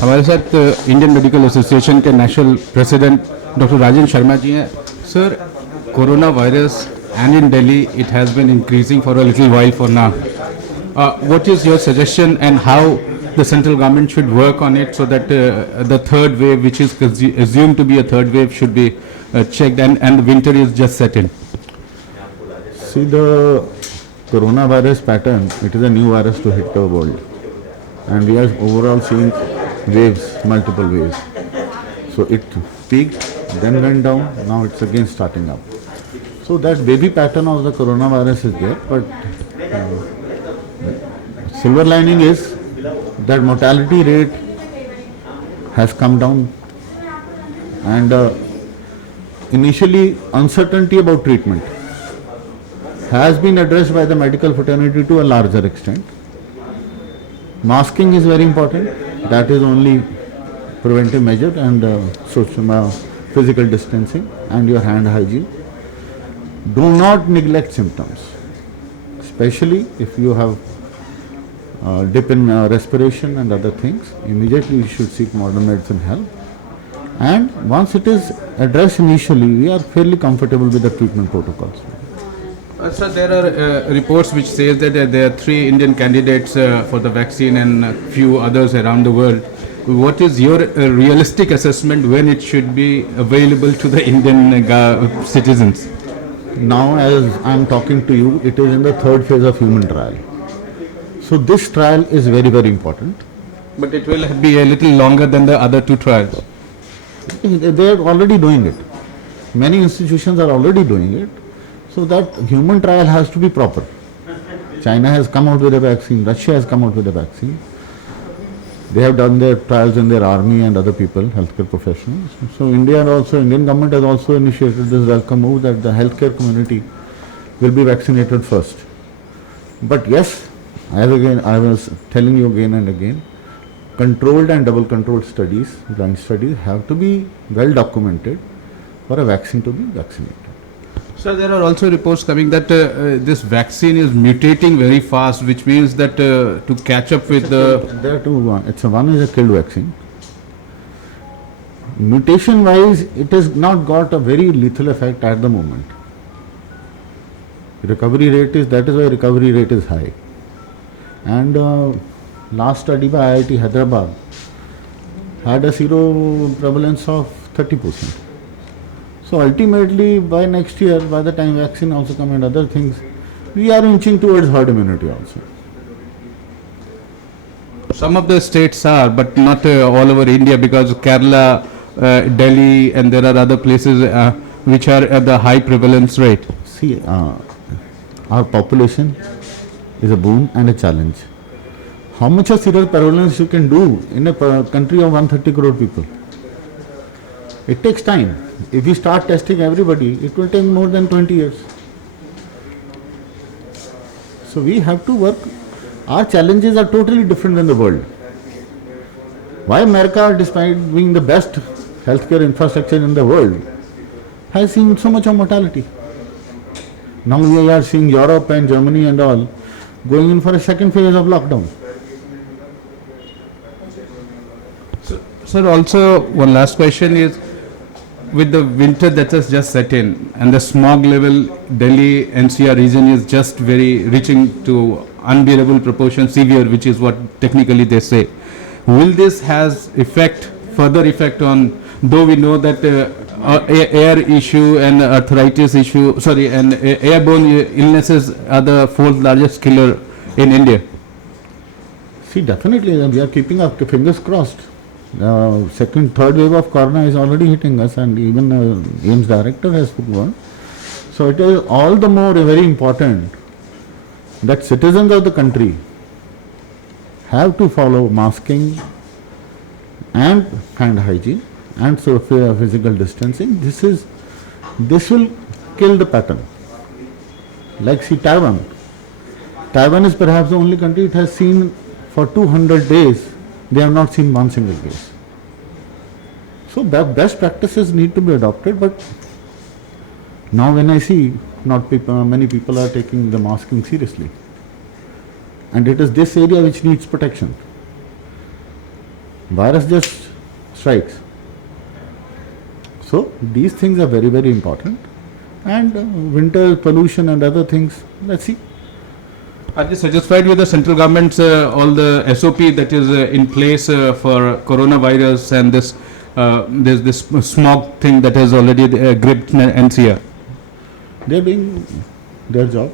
हमारे साथ Indian medical association के national president doctor Rajendra Sharma ji हैं. Sir, corona virus and in Delhi it has been increasing for a little while for now. What is your suggestion and how the central government should work on it so that the third wave, which is assumed to be a third wave, should be checked and the winter is just set in? See, the coronavirus pattern, it is a new virus to hit the world. And we are overall seeing waves, multiple waves. So it peaked, then went down, now it's again starting up. So that baby pattern of the coronavirus is there, but silver lining is that mortality rate has come down, and initially uncertainty about treatment has been addressed by the medical fraternity to a larger extent. Masking is very important. That is only preventive measure, and social, physical distancing and your hand hygiene. Do not neglect symptoms, especially if you have dip in respiration and other things. Immediately you should seek modern medicine help. And once it is addressed initially, we are fairly comfortable with the treatment protocols. Sir, there are reports which says that there are 3 Indian candidates for the vaccine and a few others around the world. What is your realistic assessment when it should be available to the Indian citizens? Now, as I am talking to you, it is in the third phase of human trial. So this trial is very, very important. But it will be a little longer than the other 2 trials. They are already doing it. Many institutions are already doing it. So that human trial has to be proper. China has come out with a vaccine. Russia has come out with a vaccine. They have done their trials in their army and other people, healthcare professionals. So India and also Indian government has also initiated this welcome move that the healthcare community will be vaccinated first. But yes, as again I was telling you again and again, controlled and double controlled studies, blind studies have to be well documented for a vaccine to be vaccinated. So there are also reports coming that this vaccine is mutating very fast, which means that to catch up with the... There are two. One is a killed vaccine. Mutation wise, it has not got a very lethal effect at the moment. Recovery rate is, that is why recovery rate is high. And last study by IIT Hyderabad had a zero prevalence of 30%. So ultimately, by next year, by the time vaccine also come and other things, we are inching towards herd immunity also. Some of the states are, but not all over India, because Kerala, Delhi, and there are other places which are at the high prevalence rate. See, our population is a boon and a challenge. How much of serial prevalence you can do in a country of 130 crore people? It takes time. If we start testing everybody, it will take more than 20 years. So we have to work. Our challenges are totally different than the world. Why America, despite being the best healthcare infrastructure in the world, has seen so much of mortality? Now we are seeing Europe and Germany and all going in for a second phase of lockdown. Sir, also one last question is, with the winter that has just set in and the smog level, Delhi NCR region is just very reaching to unbearable proportion, severe, which is what technically they say. Will this has further effect on, though we know that air issue and arthritis issue, and airborne illnesses are the 4th largest killer in India? See, definitely we are keeping our fingers crossed. Second, third wave of corona is already hitting us, and even AIIMS director has spoken. So it is all the more very important that citizens of the country have to follow masking and hand hygiene and so physical distancing. This will kill the pattern. Like see Taiwan. Taiwan is perhaps the only country it has seen for 200 days. They have not seen one single case. So best practices need to be adopted, but now when I see many people are taking the masking seriously, and it is this area which needs protection. Virus just strikes. So these things are very, very important. And winter pollution and other things, let's see. Are you satisfied with the central government's all the SOP that is in place for coronavirus and this there's this smog thing that has already gripped NCR? They're doing their job.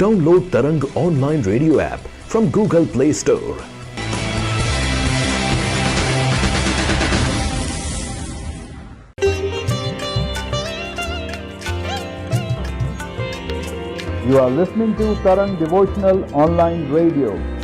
Download Tarang online radio app from Google Play Store. You are listening to Tarang Devotional Online Radio.